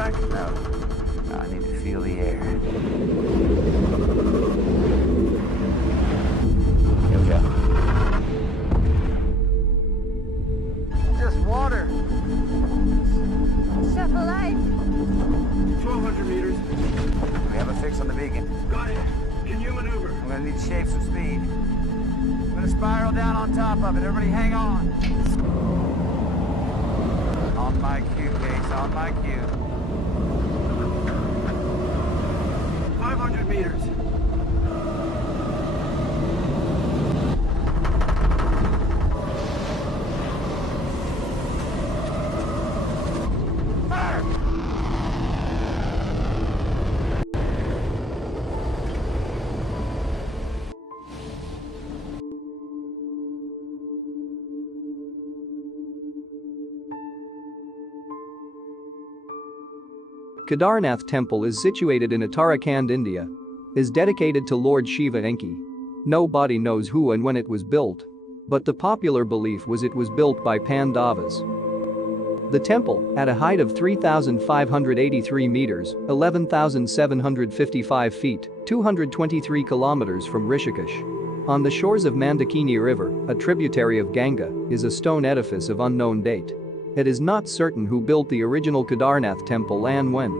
back? No. No, I need to feel the air. Here we go. Just water. Stuff alive. 1,200 meters. We have a fix on the beacon. Got it. Can you maneuver? I'm gonna need to shape some speed. I'm gonna spiral down on top of it. Everybody hang on. On my cue, Case, on my cue. 500 meters. Kedarnath temple is situated in Uttarakhand, India. Is dedicated to Lord Shiva Enki. Nobody knows who and when it was built. But the popular belief was it was built by Pandavas. The temple, at a height of 3,583 meters, 11,755 feet, 223 kilometers from Rishikesh. On the shores of Mandakini River, a tributary of Ganga, is a stone edifice of unknown date. It is not certain who built the original Kedarnath temple and when.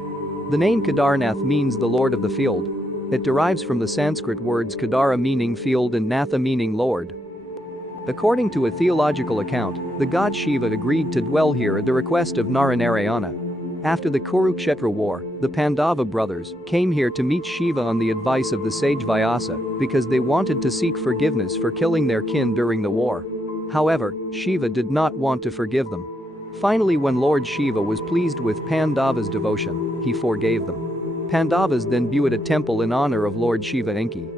The name Kedarnath means the Lord of the Field. It derives from the Sanskrit words Kedara meaning field and Natha meaning Lord. According to a theological account, the god Shiva agreed to dwell here at the request of Naranarayana. After the Kurukshetra war, the Pandava brothers came here to meet Shiva on the advice of the sage Vyasa because they wanted to seek forgiveness for killing their kin during the war. However, Shiva did not want to forgive them. Finally, when Lord Shiva was pleased with Pandava's devotion, he forgave them. Pandavas then built a temple in honor of Lord Shiva Enki.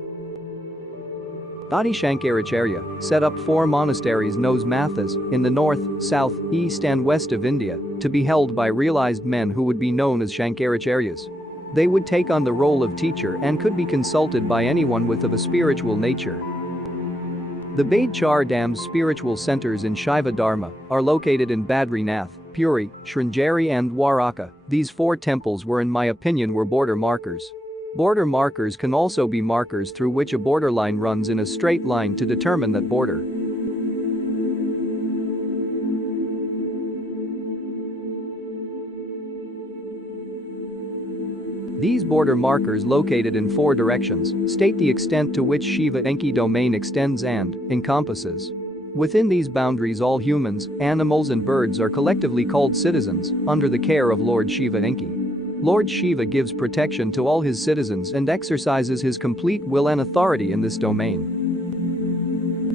Adi Shankaracharya set up 4 monasteries known as mathas in the north, south, east and west of India to be held by realized men who would be known as Shankaracharyas. They would take on the role of teacher and could be consulted by anyone with of a spiritual nature. The Bade Char Dam's spiritual centers in Shiva Dharma are located in Badrinath, Puri, Sringeri and Dwaraka. These 4 temples in my opinion were border markers. Border markers can also be markers through which a borderline runs in a straight line to determine that border. These border markers located in 4 directions state the extent to which Shiva Enki domain extends and encompasses. Within these boundaries all humans, animals and birds are collectively called citizens under the care of Lord Shiva Enki. Lord Shiva gives protection to all his citizens and exercises his complete will and authority in this domain.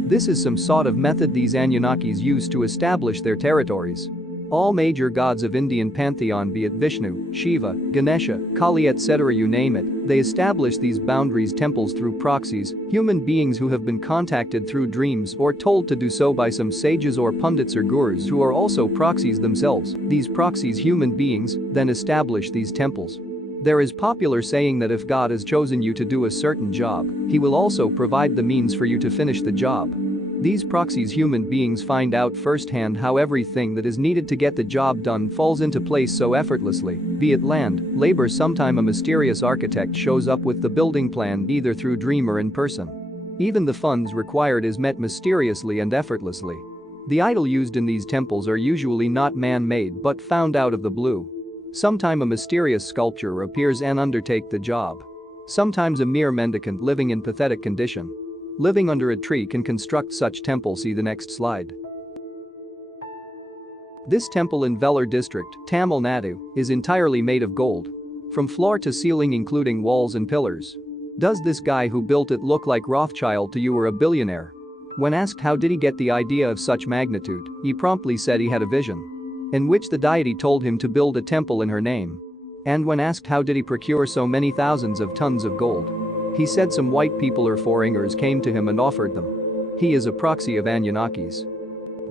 This is some sort of method these Anunnakis use to establish their territories. All major gods of Indian pantheon, be it Vishnu, Shiva, Ganesha, Kali etc., you name it, they establish these boundaries temples through proxies, human beings who have been contacted through dreams or told to do so by some sages or pundits or gurus who are also proxies themselves. These proxies human beings then establish these temples. There is popular saying that if God has chosen you to do a certain job, he will also provide the means for you to finish the job. These proxies human beings find out firsthand how everything that is needed to get the job done falls into place so effortlessly, be it land, labor. Sometime a mysterious architect shows up with the building plan either through dream or in person. Even the funds required is met mysteriously and effortlessly. The idol used in these temples are usually not man-made but found out of the blue. Sometime a mysterious sculpture appears and undertake the job. Sometimes a mere mendicant living in pathetic condition. Living under a tree can construct such temple. See the next slide. This temple in Vellore district, Tamil Nadu, is entirely made of gold. From floor to ceiling including walls and pillars. Does this guy who built it look like Rothschild to you or a billionaire? When asked how did he get the idea of such magnitude, he promptly said he had a vision. In which the deity told him to build a temple in her name. And when asked how did he procure so many thousands of tons of gold, he said some white people or foreigners came to him and offered them. He is a proxy of Anunnakis.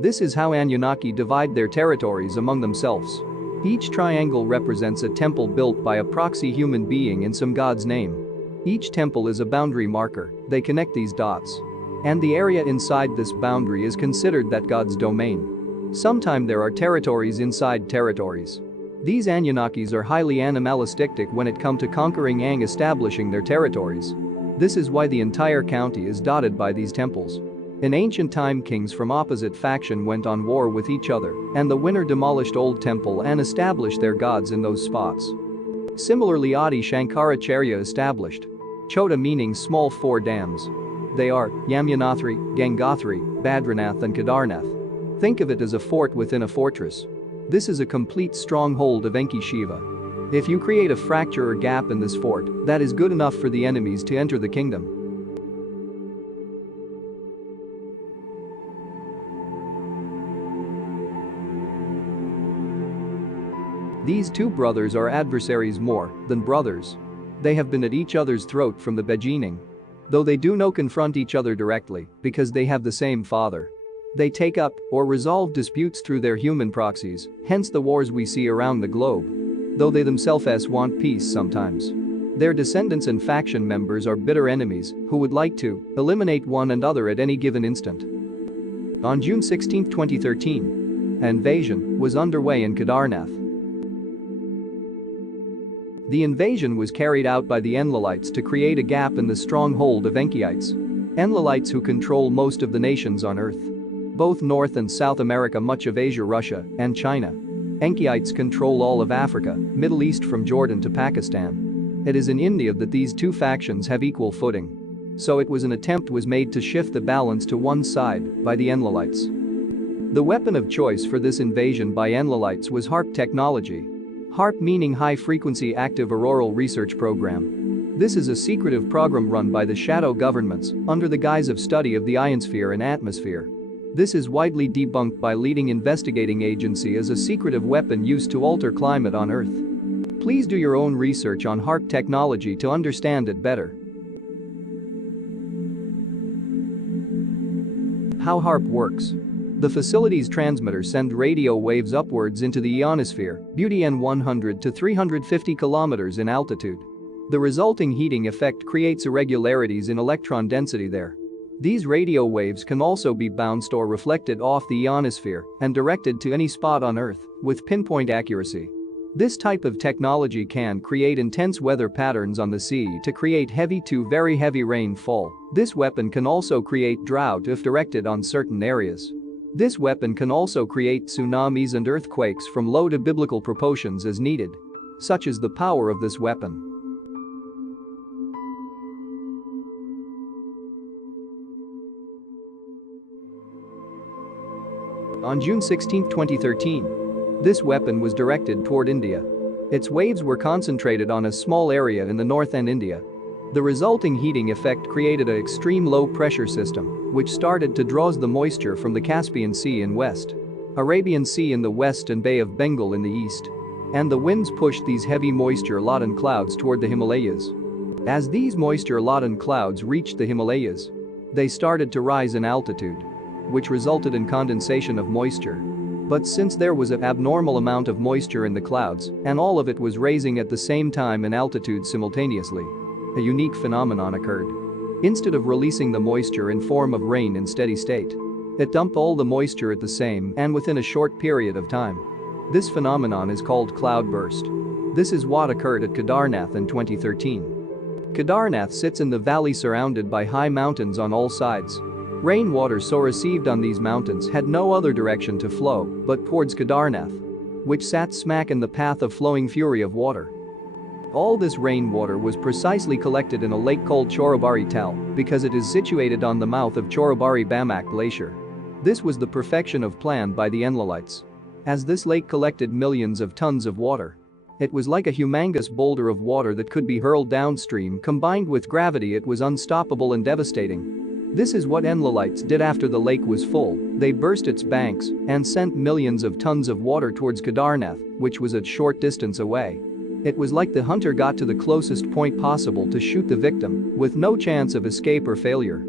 This is how Anunnaki divide their territories among themselves. Each triangle represents a temple built by a proxy human being in some god's name. Each temple is a boundary marker, they connect these dots. And the area inside this boundary is considered that god's domain. Sometimes there are territories inside territories. These Anunnakis are highly animalistic when it comes to conquering and establishing their territories. This is why the entire county is dotted by these temples. In ancient time, kings from opposite faction went on war with each other, and the winner demolished old temple and established their gods in those spots. Similarly, Adi Shankaracharya established Chota, meaning small four dams. They are Yamunothri, Gangothri, Badranath and Kedarnath. Think of it as a fort within a fortress. This is a complete stronghold of Enki Shiva. If you create a fracture or gap in this fort, that is good enough for the enemies to enter the kingdom. These two brothers are adversaries more than brothers. They have been at each other's throat from the beginning. Though they do not confront each other directly because they have the same father. They take up or resolve disputes through their human proxies, hence the wars we see around the globe. Though they themselves want peace sometimes. Their descendants and faction members are bitter enemies who would like to eliminate one another at any given instant. On June 16, 2013, an invasion was underway in Kedarnath. The invasion was carried out by the Enlilites to create a gap in the stronghold of Enkiites. Enlilites who control most of the nations on Earth. Both North and South America, much of Asia, Russia, and China. Enkiites control all of Africa, Middle East from Jordan to Pakistan. It is in India that these two factions have equal footing. So it was an attempt was made to shift the balance to one side by the Enlilites. The weapon of choice for this invasion by Enlilites was HARP technology. HARP meaning High Frequency Active Auroral Research Program. This is a secretive program run by the shadow governments under the guise of study of the ionosphere and atmosphere. This is widely debunked by leading investigating agency as a secretive weapon used to alter climate on Earth. Please do your own research on HARP technology to understand it better. How HARP works. The facility's transmitters send radio waves upwards into the ionosphere, BTN 100 to 350 kilometers in altitude. The resulting heating effect creates irregularities in electron density there. These radio waves can also be bounced or reflected off the ionosphere and directed to any spot on Earth with pinpoint accuracy. This type of technology can create intense weather patterns on the sea to create heavy to very heavy rainfall. This weapon can also create drought if directed on certain areas. This weapon can also create tsunamis and earthquakes from low to biblical proportions as needed. Such is the power of this weapon. On June 16, 2013, this weapon was directed toward India. Its waves were concentrated on a small area in the north and India. The resulting heating effect created an extreme low pressure system, which started to draw the moisture from the Caspian Sea in west, Arabian Sea in the west and Bay of Bengal in the east. And the winds pushed these heavy moisture-laden clouds toward the Himalayas. As these moisture-laden clouds reached the Himalayas, they started to rise in altitude, which resulted in condensation of moisture. But since there was an abnormal amount of moisture in the clouds, and all of it was raising at the same time in altitude simultaneously, a unique phenomenon occurred. Instead of releasing the moisture in form of rain in steady state, it dumped all the moisture at the same and within a short period of time. This phenomenon is called cloudburst. This is what occurred at Kedarnath in 2013. Kedarnath sits in the valley surrounded by high mountains on all sides. Rainwater so received on these mountains had no other direction to flow but towards Kedarnath, which sat smack in the path of flowing fury of water. All this rainwater was precisely collected in a lake called Chorabari Tal because it is situated on the mouth of Chorabari Bamak Glacier. This was the perfection of plan by the Enlilites. As this lake collected millions of tons of water, it was like a humongous boulder of water that could be hurled downstream. Combined with gravity, it was unstoppable and devastating. This is what Enlilites did after the lake was full. They burst its banks and sent millions of tons of water towards Kedarnath, which was a short distance away. It was like the hunter got to the closest point possible to shoot the victim, with no chance of escape or failure.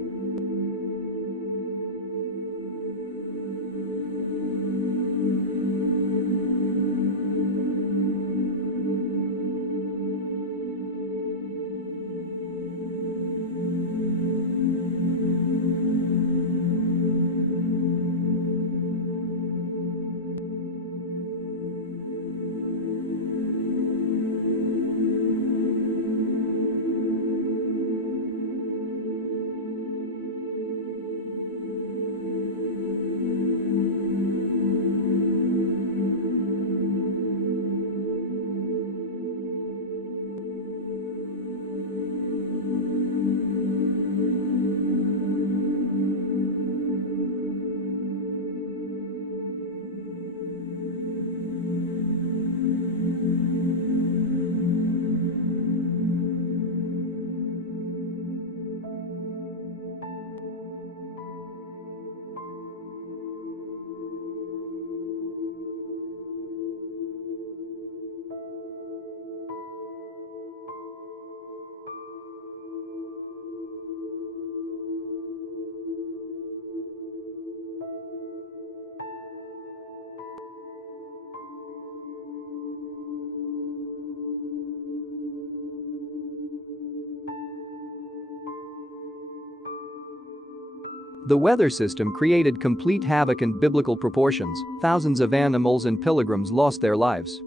The weather system created complete havoc and biblical proportions. Thousands of animals and pilgrims lost their lives.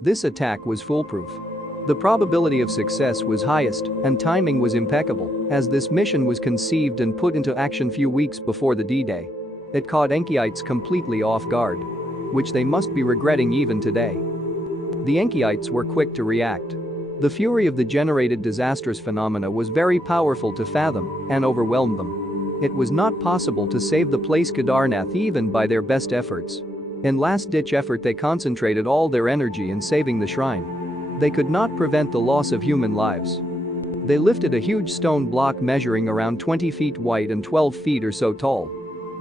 This attack was foolproof. The probability of success was highest and timing was impeccable, as this mission was conceived and put into action few weeks before the D-Day. It caught Enkiites completely off guard, which they must be regretting even today. The Enkiites were quick to react. The fury of the generated disastrous phenomena was very powerful to fathom and overwhelmed them. It was not possible to save the place Kedarnath even by their best efforts. In last-ditch effort they concentrated all their energy in saving the shrine. They could not prevent the loss of human lives. They lifted a huge stone block measuring around 20 feet wide and 12 feet or so tall.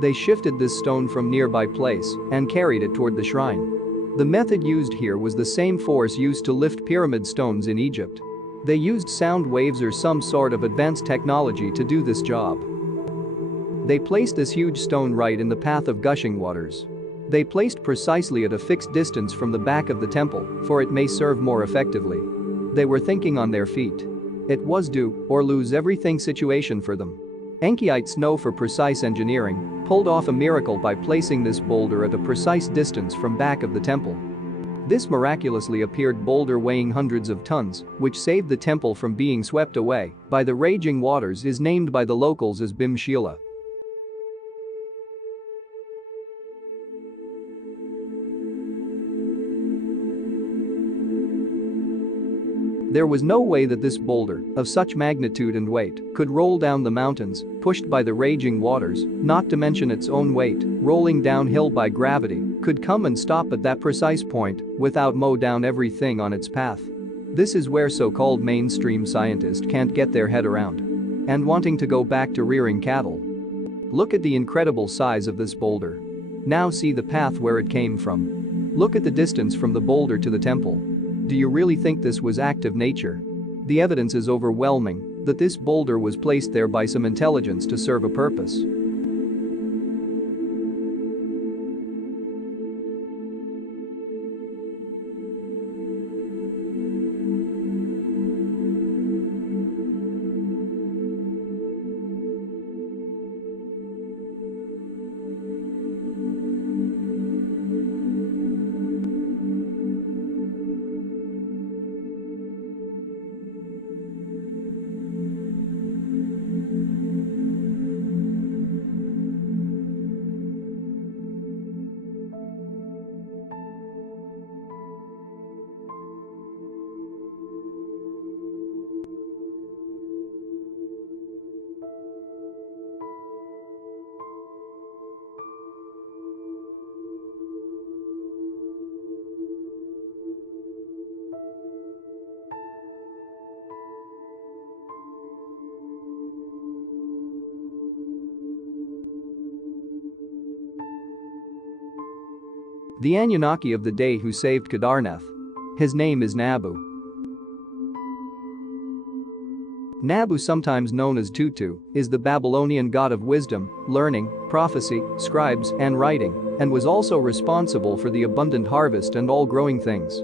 They shifted this stone from nearby place and carried it toward the shrine. The method used here was the same force used to lift pyramid stones in Egypt. They used sound waves or some sort of advanced technology to do this job. They placed this huge stone right in the path of gushing waters. They placed precisely at a fixed distance from the back of the temple, for it may serve more effectively. They were thinking on their feet. It was do or lose everything situation for them. Enkiites know for precise engineering, pulled off a miracle by placing this boulder at a precise distance from back of the temple. This miraculously appeared boulder weighing hundreds of tons, which saved the temple from being swept away by the raging waters, is named by the locals as Bim Shila. There was no way that this boulder, of such magnitude and weight, could roll down the mountains, pushed by the raging waters, not to mention its own weight, rolling downhill by gravity, could come and stop at that precise point without mow down everything on its path. This is where so-called mainstream scientists can't get their head around. And wanting to go back to rearing cattle. Look at the incredible size of this boulder. Now see the path where it came from. Look at the distance from the boulder to the temple. Do you really think this was active nature? The evidence is overwhelming that this boulder was placed there by some intelligence to serve a purpose. The Anunnaki of the day who saved Kedarnath. His name is Nabu. Nabu, sometimes known as Tutu, is the Babylonian god of wisdom, learning, prophecy, scribes, and writing, and was also responsible for the abundant harvest and all growing things.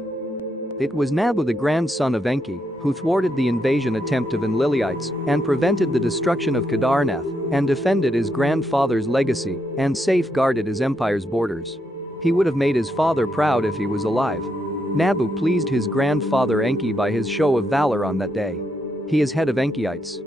It was Nabu, the grandson of Enki, who thwarted the invasion attempt of Enliliites and prevented the destruction of Kedarnath and defended his grandfather's legacy and safeguarded his empire's borders. He would have made his father proud if he was alive. Nabu pleased his grandfather Enki by his show of valor on that day. He is head of Enkiites.